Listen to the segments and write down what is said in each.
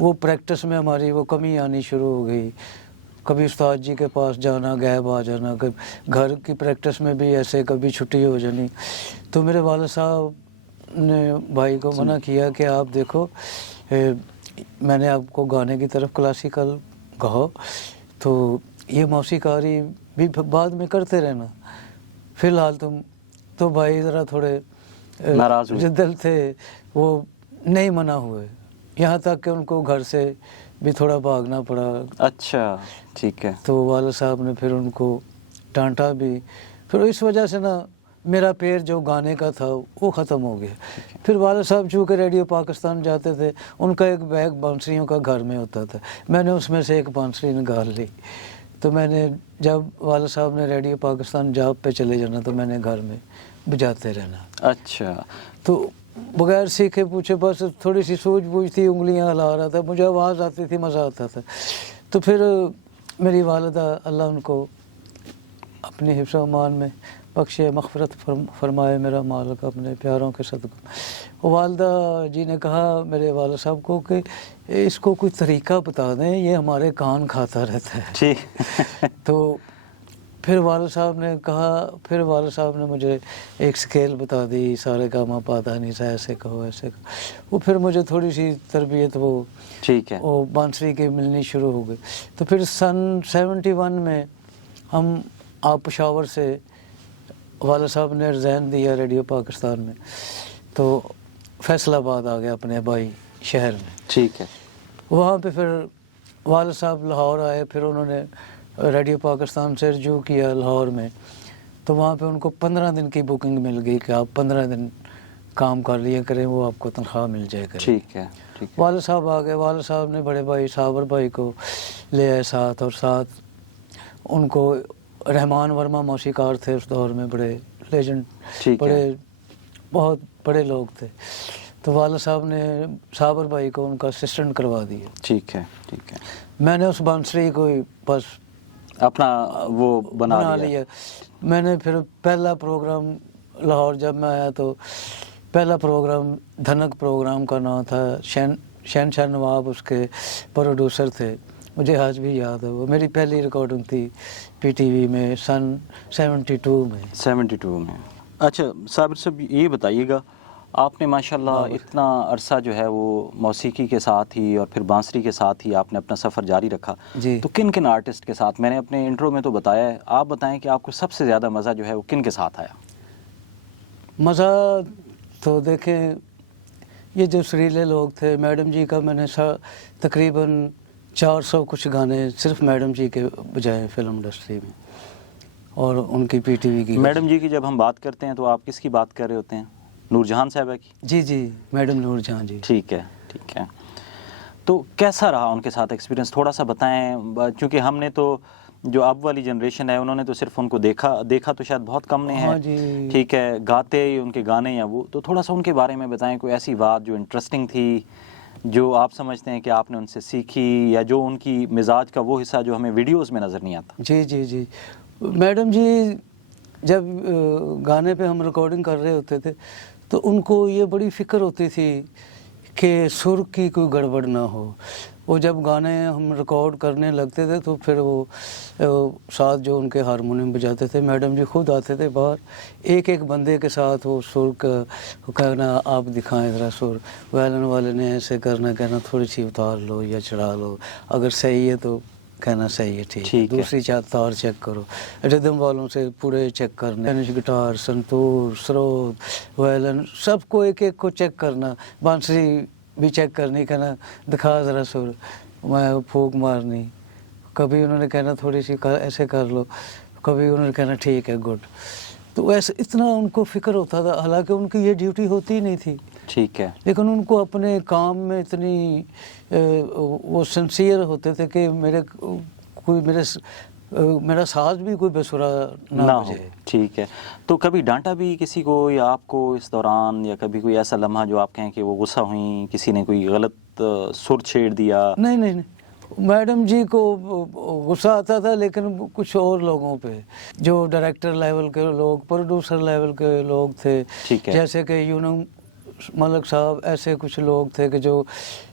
وہ پریکٹس میں ہماری وہ کمی آنی شروع ہو گئی. کبھی استاد جی کے پاس جانا، غائب آ جانا، کبھی گھر کی پریکٹس میں بھی ایسے کبھی چھٹی ہو جانی. تو میرے والد صاحب نے بھائی کو منع کیا کہ آپ دیکھو میں نے آپ کو گانے کی طرف کلاسیکل کہا تو یہ موسیقاری بھی بعد میں کرتے رہنا، فی الحال تم. تو بھائی ذرا تھوڑے ناراض ہوئے. جدل تھے، وہ نہیں منع ہوئے، یہاں تک کہ ان کو گھر سے بھی تھوڑا بھاگنا پڑا. اچھا ٹھیک ہے. تو والد صاحب نے پھر ان کو ڈانٹا بھی. پھر اس وجہ سے نا میرا پیر جو گانے کا تھا وہ ختم ہو گیا. پھر والد صاحب چونکہ ریڈیو پاکستان جاتے تھے، ان کا ایک بیگ بانسریوں کا گھر میں ہوتا تھا، میں نے اس میں سے ایک بانسری نکال لی. تو میں نے جب والد صاحب نے ریڈیو پاکستان جاب پہ چلے جانا تو میں نے گھر میں بجاتے رہنا. اچھا. تو بغیر سیکھے پوچھے بس تھوڑی سی سوجھ بوجھ تھی، انگلیاں ہلا رہا تھا، مجھے آواز آتی تھی، مزہ آتا تھا. تو پھر میری والدہ اللہ ان کو اپنی حفظ و امان میں بخشے، مغفرت فرمائے میرا مالک اپنے پیاروں کے صدقے. والدہ جی نے کہا میرے والد صاحب کو کہ اس کو کوئی طریقہ بتا دیں، یہ ہمارے کان کھاتا رہتا ہے. ٹھیک. تو پھر والد صاحب نے کہا، پھر والد صاحب نے مجھے ایک سکیل بتا دی، سارے گاما پادا نہیں سا، ایسے کہو ایسے کہو. وہ پھر مجھے تھوڑی سی تربیت وہ ٹھیک ہے. وہ بانسری کی ملنی شروع ہو گئی. تو پھر سن 71 میں ہم آپ پشاور سے والد صاحب نے رزائن دیا ریڈیو پاکستان میں، تو فیصل آباد آ گیا اپنے آبائی شہر میں. ٹھیک ہے. وہاں پہ پھر والد صاحب لاہور آئے، پھر انہوں نے ریڈیو پاکستان سے رجوع کیا لاہور میں. تو وہاں پہ ان کو 15 دن کی بکنگ مل گئی کہ آپ 15 دن کام کر لیا کریں، وہ آپ کو تنخواہ مل جائے کرے. ٹھیک ہے. ٹھیک ہے. والد صاحب آ گئے. والد صاحب نے بڑے بھائی صابر بھائی کو لے آئے ساتھ، اور ساتھ ان کو رحمان ورما موسیقار تھے اس دور میں، بڑے لیجنڈ، ٹھیک ہے. بڑے بہت بڑے لوگ تھے. تو والد صاحب نے صابر بھائی کو ان کا اسسٹنٹ کروا دیا. ٹھیک ہے. ٹھیک ہے. میں نے اس بانسری کو بس اپنا وہ بنا لیا. میں نے پھر پہلا پروگرام لاہور جب میں آیا تو پہلا پروگرام دھنک پروگرام کا نام تھا. شہنشاہ نواب اس کے پروڈیوسر تھے، مجھے آج بھی یاد ہے. وہ میری پہلی ریکارڈنگ تھی پی ٹی وی میں سن 72 میں. 72 میں. اچھا صابر صاحب یہ بتائیے گا، آپ نے ماشاءاللہ اتنا عرصہ جو ہے وہ موسیقی کے ساتھ ہی اور پھر بانسری کے ساتھ ہی آپ نے اپنا سفر جاری رکھا. جی. تو کن کن آرٹسٹ کے ساتھ؟ میں نے اپنے انٹرو میں تو بتایا ہے، آپ بتائیں کہ آپ کو سب سے زیادہ مزہ جو ہے وہ کن کے ساتھ آیا؟ مزہ تو دیکھیں یہ جو سریلے لوگ تھے، میڈم جی کا میں نے تقریباً 400 کچھ گانے صرف میڈم جی کے بجائے فلم انڈسٹری میں، اور ان کی پی ٹی وی کی. میڈم جی کی جب ہم بات کرتے ہیں تو آپ کس کی بات کر رہے ہوتے ہیں؟ نور جہان صاحبہ کی؟ جی جی، میڈم نور جہاں جی. ٹھیک ہے. ٹھیک ہے. تو کیسا رہا ان کے ساتھ ایکسپیرینس؟ تھوڑا سا بتائیں، چونکہ ہم نے تو جو اب والی جنریشن ہے انہوں نے تو صرف ان کو دیکھا تو شاید بہت کم نے ہے. ہاں جی. ٹھیک ہے. گاتے ان کے گانے یا وہ، تو تھوڑا سا ان کے بارے میں بتائیں، کوئی ایسی بات جو انٹرسٹنگ تھی، جو آپ سمجھتے ہیں کہ آپ نے ان سے سیکھی، یا جو ان کی مزاج کا وہ حصہ جو ہمیں ویڈیوز میں نظر نہیں آتا. جی جی جی. میڈم جی جب گانے پہ ہم ریکارڈنگ کر رہے ہوتے تھے تو ان کو یہ بڑی فکر ہوتی تھی کہ سر کی کوئی گڑبڑ نہ ہو. وہ جب گانے ہم ریکارڈ کرنے لگتے تھے تو پھر وہ ساتھ جو ان کے ہارمونیم بجاتے تھے، میڈم جی خود آتے تھے باہر، ایک ایک بندے کے ساتھ وہ سر کا کہنا آپ دکھائیں ذرا سر، وائلن والے نے ایسے کرنا، کہنا تھوڑی سی اتار لو یا چڑھا لو، اگر صحیح ہے تو کہنا صحیح ہے، ٹھیک ہے، دوسری تار چیک کرو. ردم والوں سے پورے چیک کرنا، گٹار، سنتور، سروت، وائلن، سب کو ایک ایک کو چیک کرنا، بانسری بھی چیک کرنی، کہنا دکھا ذرا سر، میں پھونک مارنی، کبھی انہوں نے کہنا تھوڑی سی ایسے کر لو، کبھی انہوں نے کہنا ٹھیک ہے گڈ. تو ایسے اتنا ان کو فکر ہوتا تھا، حالانکہ ان کی یہ ڈیوٹی ہوتی ہی نہیں تھی. ٹھیک ہے. لیکن ان کو اپنے کام میں اتنی وہ سنسیئر ہوتے تھے کہ میرا ساز بھی کوئی بے سرا نہ بجے. ٹھیک ہے. تو کبھی ڈانٹا بھی کسی کو یا آپ کو اس دوران، یا کبھی کوئی ایسا لمحہ جو آپ کہیں کہ وہ غصہ ہوئیں، کسی نے کوئی غلط سر چھیڑ دیا؟ نہیں نہیں نہیں، میڈم جی کو غصہ آتا تھا لیکن کچھ اور لوگوں پہ، جو ڈائریکٹر لیول کے لوگ، پروڈیوسر لیول کے لوگ تھے، ٹھیک ہے. جیسے کہ یونم ملک صاحب، ایسے کچھ لوگ تھے کہ جو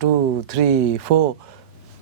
2 3 4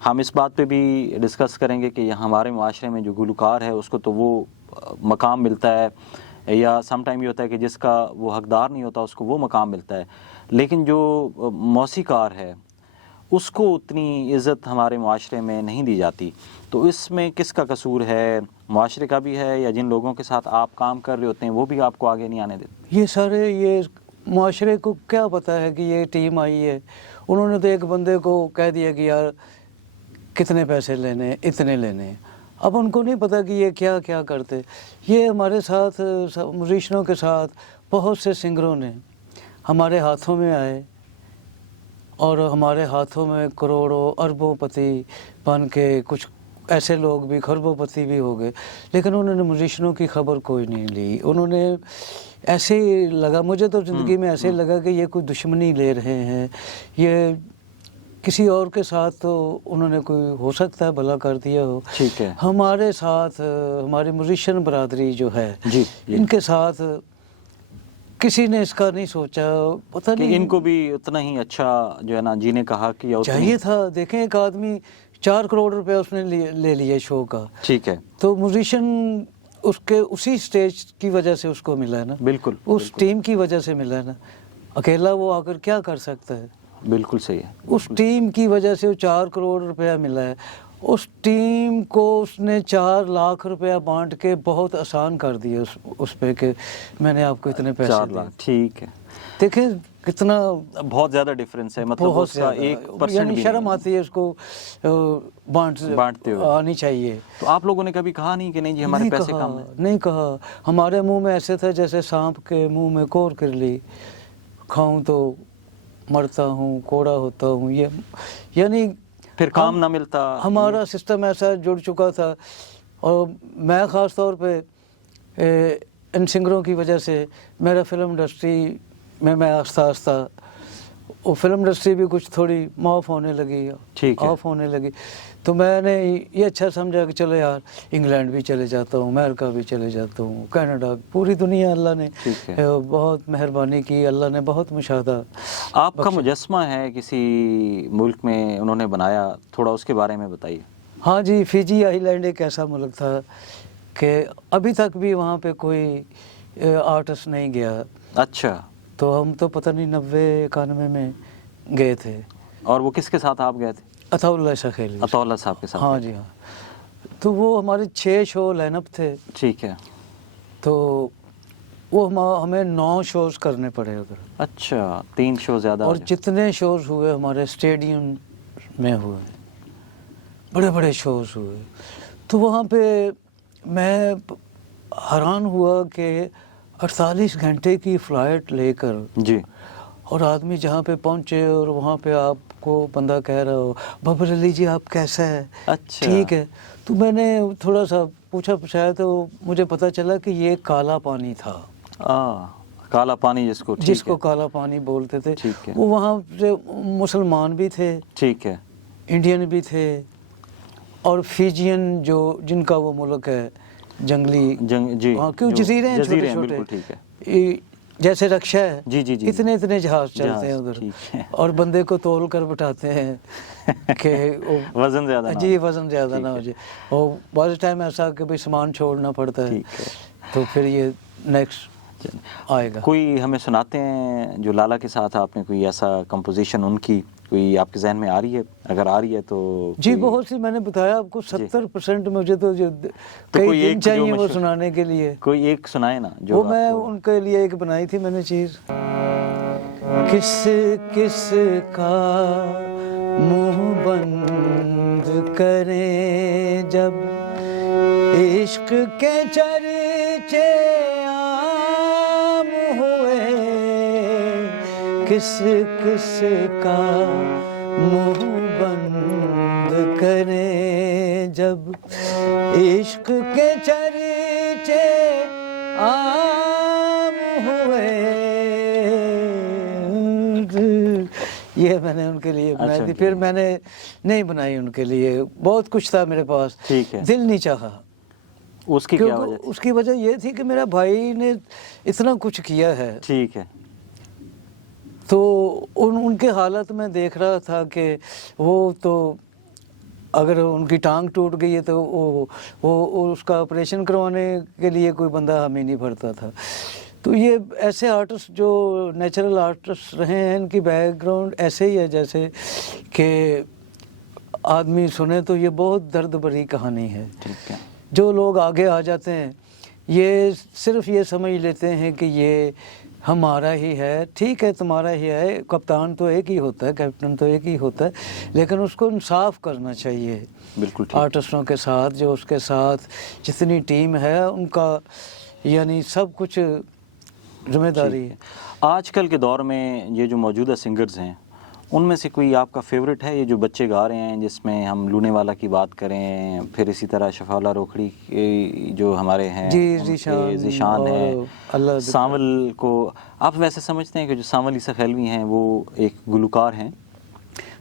ہم اس بات پہ بھی ڈسکس کریں گے کہ یہ ہمارے معاشرے میں جو گلوکار ہے اس کو تو وہ مقام ملتا ہے، یا سم ٹائم یہ ہوتا ہے کہ جس کا وہ حقدار نہیں ہوتا اس کو وہ مقام ملتا ہے، لیکن جو موسیقار ہے اس کو اتنی عزت ہمارے معاشرے میں نہیں دی جاتی. تو اس میں کس کا قصور ہے؟ معاشرے کا بھی ہے، یا جن لوگوں کے ساتھ آپ کام کر رہے ہوتے ہیں وہ بھی آپ کو آگے نہیں آنے دیتے؟ یہ سارے یہ معاشرے کو کیا پتہ ہے کہ یہ ٹیم آئی ہے، انہوں نے تو ایک بندے کو کہہ دیا کہ یار کتنے پیسے لینے ہیں، اتنے لینے ہیں. اب ان کو نہیں پتہ کہ یہ کیا کیا کرتے. یہ ہمارے ساتھ موزیشنوں کے ساتھ بہت سے سنگروں نے ہمارے ہاتھوں میں آئے اور ہمارے ہاتھوں میں کروڑوں اربوں پتی بن کے، کچھ ایسے لوگ بھی کھربوں پتی بھی ہو گئے، لیکن انہوں نے موزیشنوں کی خبر کوئی نہیں لی. انہوں نے ایسے ہی لگا، مجھے تو زندگی میں ایسے لگا کہ یہ کوئی دشمنی لے رہے ہیں، یہ کسی اور کے ساتھ تو انہوں نے کوئی ہو سکتا ہے بھلا کر دیا ہو. ٹھیک ہے. ہمارے ساتھ ہماری موزیشین برادری جو ہے جی ان کے ساتھ کسی نے اس کا نہیں سوچا، پتہ کہ نہیں ان کو بھی اتنا ہی اچھا جو ہے نا جینے کا حق یا اتنی. چاہیے تھا. دیکھیں ایک آدمی 4 کروڑ روپے اس نے لے لیا شو کا، ٹھیک ہے. تو موزیشین اس کے اسی سٹیج کی وجہ سے اس کو ملا ہے نا، بالکل اس ٹیم کی وجہ سے ملا ہے نا. اکیلا وہ آ کر کیا کر سکتا ہے؟ بالکل صحیح ہے. اس ٹیم کی وجہ سے وہ 4 کروڑ روپیہ ملا ہے. اس ٹیم کو اس نے 4 لاکھ روپیہ بانٹ کے بہت آسان کر دیا اس پہ کہ میں نے آپ کو اتنے پیسے 4 دیے. لاکھ ٹھیک ہے. دیکھیں کتنا بہت زیادہ ڈفرینس ہے، مطلب بہت اس کا زیادہ 1% یعنی بھی شرم نہیں. آتی ہے اس کو بانٹتے ہوئے آنی چاہیے. تو آپ لوگوں نے کبھی کہا نہیں کہ نہیں جی ہمارے پیسے کم ہیں؟ نہیں کہا. ہمارے منہ میں ایسے تھا جیسے سانپ کے منہ میں کور کرلی، کھاؤں تو مرتا ہوں کوڑا ہوتا ہوں. یہ یعنی پھر کام نہ ملتا. ہمارا سسٹم ایسا جڑ چکا تھا. اور میں خاص طور پہ ان سنگروں کی وجہ سے میرا فلم انڈسٹری میں آہستہ آہستہ وہ فلم انڈسٹری بھی کچھ تھوڑی معاف ہونے لگی، آف ہونے لگی. تو میں نے یہ اچھا سمجھا کہ چلو یار انگلینڈ بھی چلے جاتا ہوں، امریکہ بھی چلے جاتا ہوں، کینیڈا، پوری دنیا. اللہ نے بہت مہربانی کی، اللہ نے بہت مشاہدہ. آپ کا مجسمہ ہے کسی ملک میں انہوں نے بنایا، تھوڑا اس کے بارے میں بتائیے. ہاں جی، فیجی آئی لینڈ ایک ایسا ملک تھا کہ ابھی تک بھی وہاں پہ کوئی آرٹسٹ نہیں گیا. اچھا. تو ہم تو پتہ نہیں 90-91 میں گئے تھے. اور وہ کس کے ساتھ آپ گئے تھے؟ عطا اللہ شاخیلی. عطا اللہ صاحب کے ساتھ. ہاں جی ہاں. تو وہ ہمارے 6 شو لائن اپ تھے. ٹھیک ہے. تو وہ ہمیں 9 شوز کرنے پڑے ادھر. اچھا 3 شو زیادہ. اور جتنے شوز ہوئے ہمارے اسٹیڈیم میں ہوئے، بڑے بڑے شوز ہوئے. تو وہاں پہ میں حیران ہوا کہ 48 گھنٹے کی فلائٹ لے کر جی، اور آدمی جہاں پہ پہنچے اور وہاں پہ آپ کو بندہ کہہ رہا ہو بابر علی جی آپ کیسا ہے؟ اچھا ٹھیک ہے. تو میں نے تھوڑا سا پوچھا تو مجھے پتہ چلا کہ یہ کالا پانی تھا. کالا پانی جس کو کالا پانی بولتے تھے. ٹھیک ہے. وہ وہاں سے مسلمان بھی تھے، ٹھیک ہے، انڈین بھی تھے، اور فیجین جن کا وہ ملک ہے جنگلی جی کیوں جزیرے ہیں چھوٹے بالکل چھوٹے، ٹھیک ہے، جیسے رکشا ہے. جی جی جی، اتنے جہاز چلتے ہیں ادھر، اور بندے کو تول کر بٹھاتے ہیں کہ وزن زیادہ نہ جی وزن زیادہ نہ ہو جائے. اور بعض ٹائم ایسا کہ بھائی سامان چھوڑنا پڑتا ہے، تو پھر یہ نیکسٹ آئے گا. کوئی ہمیں سناتے ہیں جو لالا کے ساتھ آپ نے کوئی ایسا کمپوزیشن ان کی کوئی آپ کے ذہن میں آ رہی ہے؟ اگر آ رہی ہے تو جی بہت سی. میں نے بتایا آپ کو 70% مجھے تو کئی دن چاہیے وہ سنانے کے لیے. کوئی ایک سنائے نا جو وہ میں ان کے لیے ایک بنائی تھی میں نے چیز. کس کس کا منہ بند کریں جب عشق کے چرچے عام ہوئے، کس کس کا منہ بند کریں جب عشق کے چرچے عام ہوئے. یہ میں نے ان کے لیے بنائی تھی. پھر میں نے نہیں بنائی ان کے لیے، بہت کچھ تھا میرے پاس، دل نہیں چاہا. اس کی کیا وجہ؟ اس کی وجہ یہ تھی کہ میرا بھائی نے اتنا کچھ کیا ہے. ٹھیک ہے. تو ان کے حالت میں دیکھ رہا تھا کہ وہ تو اگر ان کی ٹانگ ٹوٹ گئی ہے تو وہ اس کا آپریشن کروانے کے لیے کوئی بندہ ہمیں نہیں بھرتا تھا. تو یہ ایسے آرٹسٹ جو نیچرل آرٹسٹ رہے ہیں ان کی بیک گراؤنڈ ایسے ہی ہے جیسے کہ آدمی سنے تو یہ بہت درد بھری کہانی ہے. ٹھیک ہے. جو لوگ آگے آ جاتے ہیں یہ صرف یہ سمجھ لیتے ہیں کہ یہ ہمارا ہی ہے. ٹھیک ہے تمہارا ہی ہے, کپتان تو ایک ہی ہوتا ہے, کیپٹن تو ایک ہی ہوتا ہے, لیکن اس کو انصاف کرنا چاہیے بالکل ٹھیک. آرٹسٹوں کے ساتھ. جو اس کے ساتھ جتنی ٹیم ہے ان کا یعنی سب کچھ ذمہ داری ہے. آج کل کے دور میں یہ جو موجودہ سنگرز ہیں ان میں سے کوئی آپ کا فیوریٹ ہے؟ یہ جو بچے گا رہے ہیں جس میں ہم لونے والا کی بات کریں, پھر اسی طرح شفالہ روکھڑی کی جو ہمارے ہیں ذیشان ہے, سانول کو آپ ویسے سمجھتے ہیں کہ جو سانول عیسیٰ خیلوی ہیں وہ ایک گلوکار ہیں؟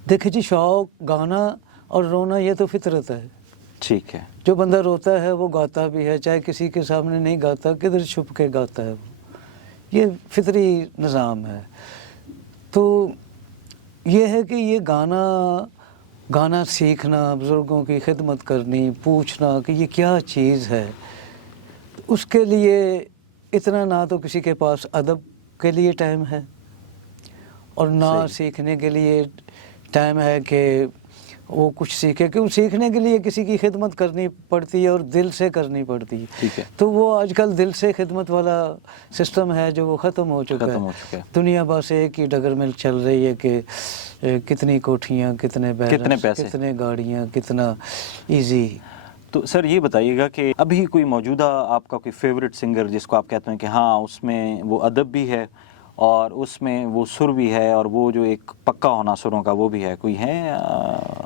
دیکھیں جی, شوق گانا اور رونا یہ تو فطرت ہے. ٹھیک ہے. جو بندہ روتا ہے وہ گاتا بھی ہے, چاہے کسی کے سامنے نہیں گاتا, کدھر چھپ کے گاتا ہے وہ. یہ فطری نظام ہے. تو یہ ہے کہ یہ گانا سیکھنا, بزرگوں کی خدمت کرنی, پوچھنا کہ یہ کیا چیز ہے, اس کے لیے اتنا نہ تو کسی کے پاس ادب کے لیے ٹائم ہے اور نہ سیکھنے کے لیے ٹائم ہے کہ وہ کچھ سیکھے. کیوں سیکھنے کے لیے کسی کی خدمت کرنی پڑتی ہے اور دل سے کرنی پڑتی ہے. ٹھیک ہے. تو وہ آج کل دل سے خدمت والا سسٹم ہے جو وہ ختم ہو چکا ہے. دنیا بس ایک ہی ڈگر میں چل رہی ہے کہ کتنی کوٹھیاں, کتنے پیسے, کتنے گاڑیاں, کتنا ایزی. تو سر یہ بتائیے گا کہ ابھی کوئی موجودہ آپ کا کوئی فیوریٹ سنگر جس کو آپ کہتے ہیں کہ ہاں اس میں وہ ادب بھی ہے اور اس میں وہ سر بھی ہے اور وہ جو ایک پکا ہونا سروں کا وہ بھی ہے, کوئی ہے؟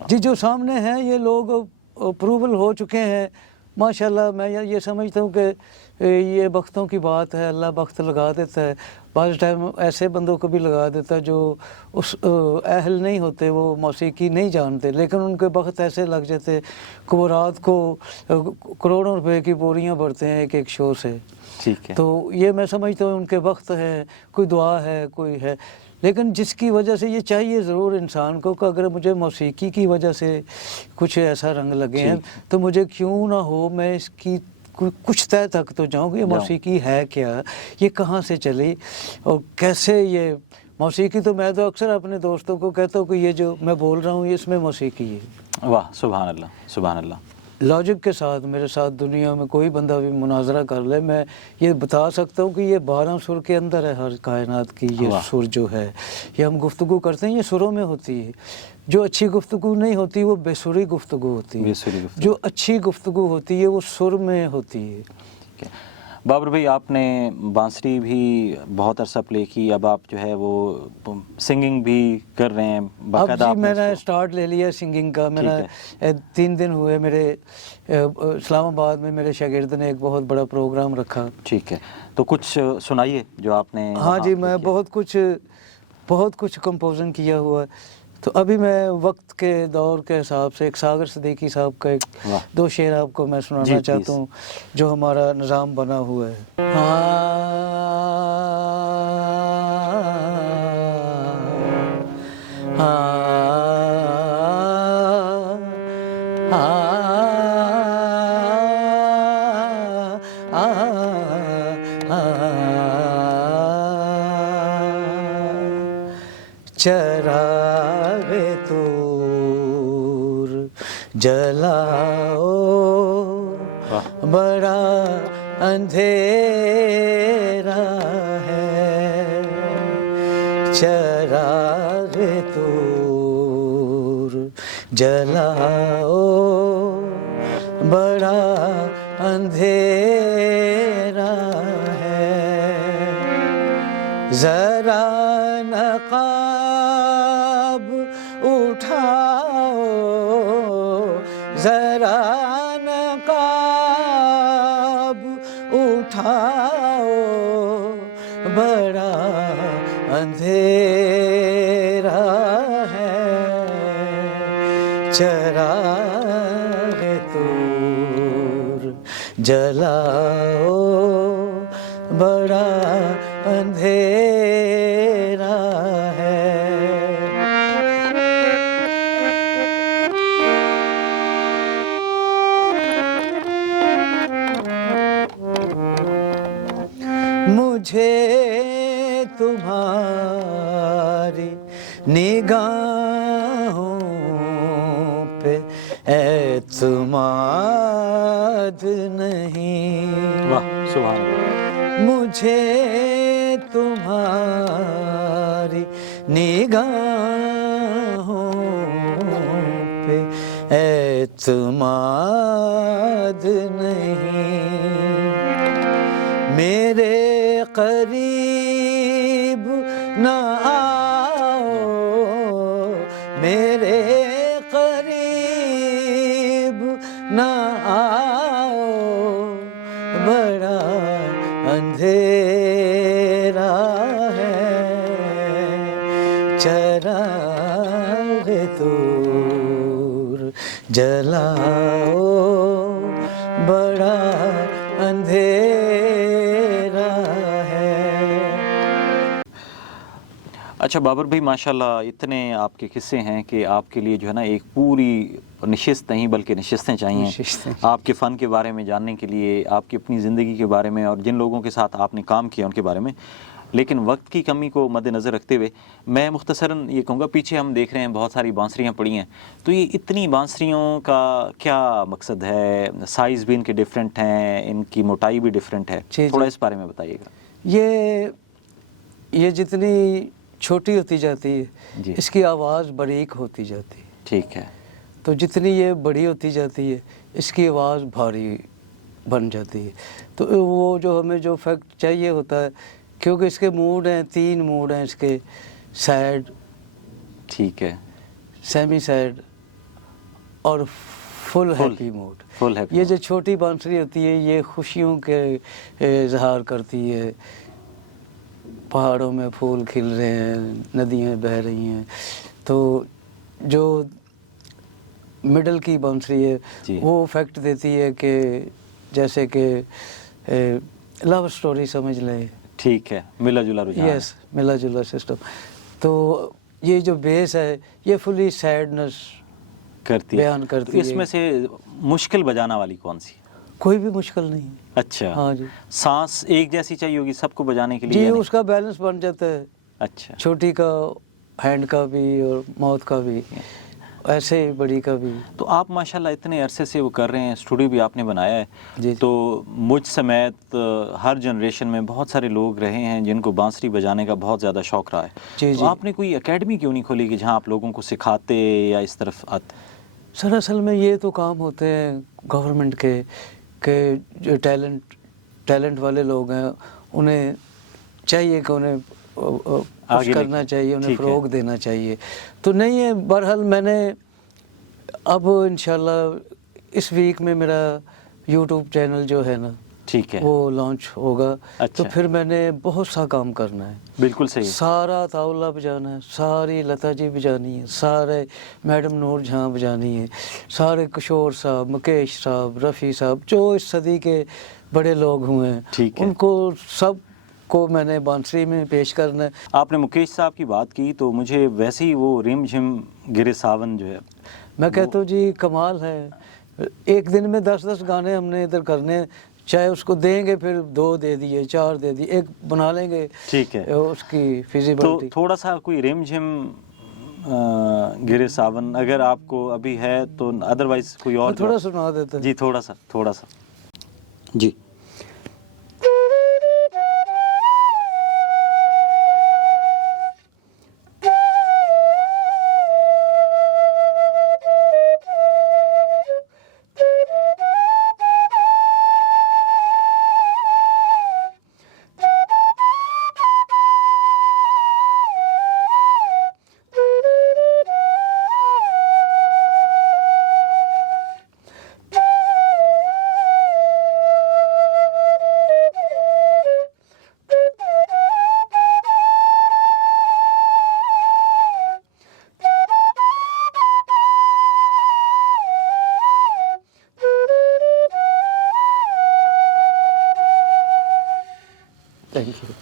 جی جو سامنے ہیں یہ لوگ اپروول ہو چکے ہیں ماشاءاللہ. میں یہ سمجھتا ہوں کہ یہ بختوں کی بات ہے, اللہ بخت لگا دیتا ہے. بعض ٹائم ایسے بندوں کو بھی لگا دیتا ہے جو اس اہل نہیں ہوتے, وہ موسیقی نہیں جانتے, لیکن ان کے بخت ایسے لگ جاتے کہ وہ رات کو کروڑوں روپے کی بوریاں بھرتے ہیں ایک شو سے. ٹھیک ہے. تو یہ میں سمجھتا ہوں ان کے وقت ہے, کوئی دعا ہے, کوئی ہے. لیکن جس کی وجہ سے یہ چاہیے ضرور انسان کو کہ اگر مجھے موسیقی کی وجہ سے کچھ ایسا رنگ لگے ہیں تو مجھے کیوں نہ ہو میں اس کی کچھ طے تک تو جاؤں کہ یہ موسیقی ہے کیا, یہ کہاں سے چلی اور کیسے. یہ موسیقی تو میں تو اکثر اپنے دوستوں کو کہتا ہوں کہ یہ جو میں بول رہا ہوں اس میں موسیقی ہے. واہ سبحان اللہ, سبحان اللہ. لاجک کے ساتھ میرے ساتھ دنیا میں کوئی بندہ بھی مناظرہ کر لے, میں یہ بتا سکتا ہوں کہ یہ 12 سر کے اندر ہے ہر کائنات کی. یہ سر جو ہے یہ ہم گفتگو کرتے ہیں یہ سروں میں ہوتی ہے. جو اچھی گفتگو نہیں ہوتی وہ بے سری گفتگو ہوتی ہے, جو اچھی گفتگو ہوتی ہے وہ سر میں ہوتی ہے. بابر بھائی آپ نے بانسری بھی بہت عرصہ پلے کی, اب آپ جو ہے وہ سنگنگ بھی کر رہے ہیں باقاعدہ؟ اب جی میں نے سٹارٹ لے لیا سنگنگ کا. میں نے 3 دن ہوئے میرے اسلام آباد میں میرے شاگرد نے ایک بہت بڑا پروگرام رکھا. ٹھیک ہے, تو کچھ سنائیے جو آپ نے. ہاں جی, میں بہت کچھ کمپوزنگ کیا ہوا ہے. تو ابھی میں وقت کے دور کے حساب سے ایک ساگر صدیقی صاحب کا 2 شعر آپ کو میں سنانا چاہتا ہوں جو ہمارا نظام بنا ہوا ہے. چراغ طور جلاؤ بڑا اندھیرا ہے, چراغ طور جلاؤ بڑا اندھیرا ہے, ذرا نقاب اٹھاؤ, ذرا نقاب اٹھاؤ بڑا اندھیرا ہے, چراغ طور جلاؤ بڑا اندھیرا ہے. نگاہوں پہ اعتماد نہیں، واہ سبحان اللہ، مجھے تمہاری نگاہوں پہ اعتماد نہیں، میرے قریب نہ آؤ، میرے قریب نہ آؤ، بڑا اندھیرا ہے، چراغ دور جلاؤ، بڑا اندھیرا ہے۔ اچھا بابر بھائی ماشاءاللہ اتنے آپ کے قصے ہیں کہ آپ کے لیے جو ہے نا ایک پوری نشست نہیں بلکہ نشستیں چاہیے نشستیں۔ آپ کے فن کے بارے میں جاننے کے لیے، آپ کی اپنی زندگی کے بارے میں اور جن لوگوں کے ساتھ آپ نے کام کیا ان کے بارے میں، لیکن وقت کی کمی کو مد نظر رکھتے ہوئے میں مختصراً یہ کہوں گا، پیچھے ہم دیکھ رہے ہیں بہت ساری بانسریاں پڑی ہیں، تو یہ اتنی بانسریوں کا کیا مقصد ہے؟ سائز بھی ان کے ڈیفرنٹ ہیں، ان کی موٹائی بھی ڈیفرنٹ ہے، جی تھوڑا اس بارے میں بتائیے گا۔ یہ جتنی چھوٹی ہوتی جاتی ہے جی اس کی آواز باریک ہوتی جاتی ہے، ٹھیک ہے، تو جتنی یہ بڑی ہوتی جاتی ہے اس کی آواز بھاری بن جاتی ہے، تو وہ جو ہمیں جو فیکٹ چاہیے ہوتا ہے، کیونکہ اس کے موڈ ہیں، 3 موڈ ہیں اس کے، سیڈ، ٹھیک ہے، سیمی سیڈ اور فل ہیپی موڈ۔ فل ہیپی یہ جو چھوٹی بانسری ہوتی ہے یہ خوشیوں کے اظہار کرتی ہے، پہاڑوں میں پھول کھل رہے ہیں، ندیاں بہہ رہی ہیں، تو جو مڈل کی بانسری ہے جی وہ فیکٹ دیتی ہے کہ جیسے کہ لو سٹوری سمجھ لیں، ٹھیک ہے، ملا جلا رجحان ہے۔ یس، ملا جلا سسٹم، تو یہ جو بیس ہے یہ فلی سیڈنس کرتی ہے، بیان کرتی تو اس ہے۔ میں سے مشکل بجانا والی کون سی؟ کوئی بھی مشکل نہیں، اچھا، ہاں جی سانس ایک جیسی چاہیے ہوگی سب کو بجانے کے لیے جی، یا نہیں؟ اس کا بیلنس بن جاتا ہے، اچھا، چھوٹی کا ہینڈ کا بھی اور ماؤتھ کا بھی، ایسے ہی بڑی کا بھی۔ تو آپ ماشاءاللہ اتنے عرصے سے وہ کر رہے ہیں، اسٹوڈیو بھی آپ نے بنایا ہے، جی تو مجھ سمیت ہر جنریشن میں بہت سارے لوگ رہے ہیں جن کو بانسری بجانے کا بہت زیادہ شوق رہا ہے، جی تو جی آپ نے کوئی اکیڈمی کیوں نہیں کھولی کہ جہاں آپ لوگوں کو سکھاتے یا اس طرف آتے؟ سر اصل میں یہ تو کام ہوتے ہیں گورنمنٹ کے کہ جو ٹیلنٹ والے لوگ ہیں انہیں چاہیے کہ انہیں آگے کچھ کرنا چاہیے، انہیں ٹھیک ہے، فروغ دینا چاہیے، تو نہیں ہے۔ بہرحال میں نے اب انشاءاللہ اس ویک میں میرا یوٹیوب چینل جو ہے نا ٹھیک ہے، وہ لانچ ہوگا، تو اچھا، پھر میں نے بہت سا کام کرنا ہے، بالکل صحیح، سارا طاولہ بجانا ہے، ساری لتا جی بجانی ہے، سارے میڈم نور جہاں بجانی ہے، سارے کشور صاحب، مکیش صاحب، رفیع صاحب، جو اس صدی کے بڑے لوگ ہوئے ہیں ٹھیک ہے۔ ان کو سب کو میں نے بانسری میں پیش کرنا ہے۔ آپ نے مکیش صاحب کی بات کی تو مجھے ویسے ہی وہ رم جھم گرے ساون جو ہے، میں کہتا ہوں جی کمال ہے، ایک دن میں 10 گانے ہم نے ادھر کرنے ہیں، چاہے اس کو دیں گے پھر 2 دے دیے، 4 دے دیے، ایک بنا لیں گے، ٹھیک ہے، اس کی تو فیزیبلٹی۔ تھوڑا سا کوئی رم جھم گرے ساون اگر آپ کو ابھی ہے تو، ادروائز کوئی اور میں تھوڑا سنا دیتا ہوں۔ جی تھوڑا سا جی۔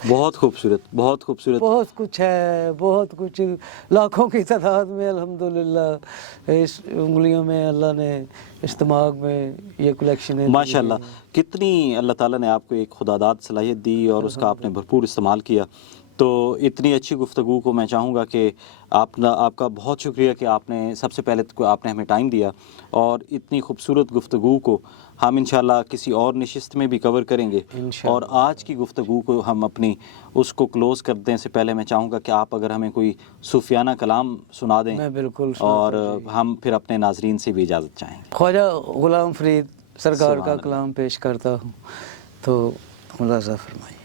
بہت خوبصورت، بہت خوبصورت، بہت کچھ ہے، بہت کچھ، لاکھوں کی تعداد میں الحمدللہ اس انگلیوں میں اللہ نے اس دماغ میں یہ کلیکشنیں دی ماشاءاللہ ہیں۔ کتنی اللہ تعالیٰ نے آپ کو ایک خداداد صلاحیت دی اور اس کا آپ نے بھرپور استعمال کیا، تو اتنی اچھی گفتگو کو میں چاہوں گا کہ آپ کا بہت شکریہ کہ آپ نے سب سے پہلے تو آپ نے ہمیں ٹائم دیا، اور اتنی خوبصورت گفتگو کو ہم انشاءاللہ کسی اور نشست میں بھی کور کریں گے. اور آج کی گفتگو کو ہم اپنی اس کو کلوز کرنے سے پہلے میں چاہوں گا کہ آپ اگر ہمیں کوئی صوفیانہ کلام سنا دیں، میں بالکل اور ہم پھر اپنے ناظرین سے بھی اجازت چاہیں گے. خواجہ غلام فرید سرکار کا سبحان اللہ. کلام پیش کرتا ہوں، تو ملاحظہ فرمائیے.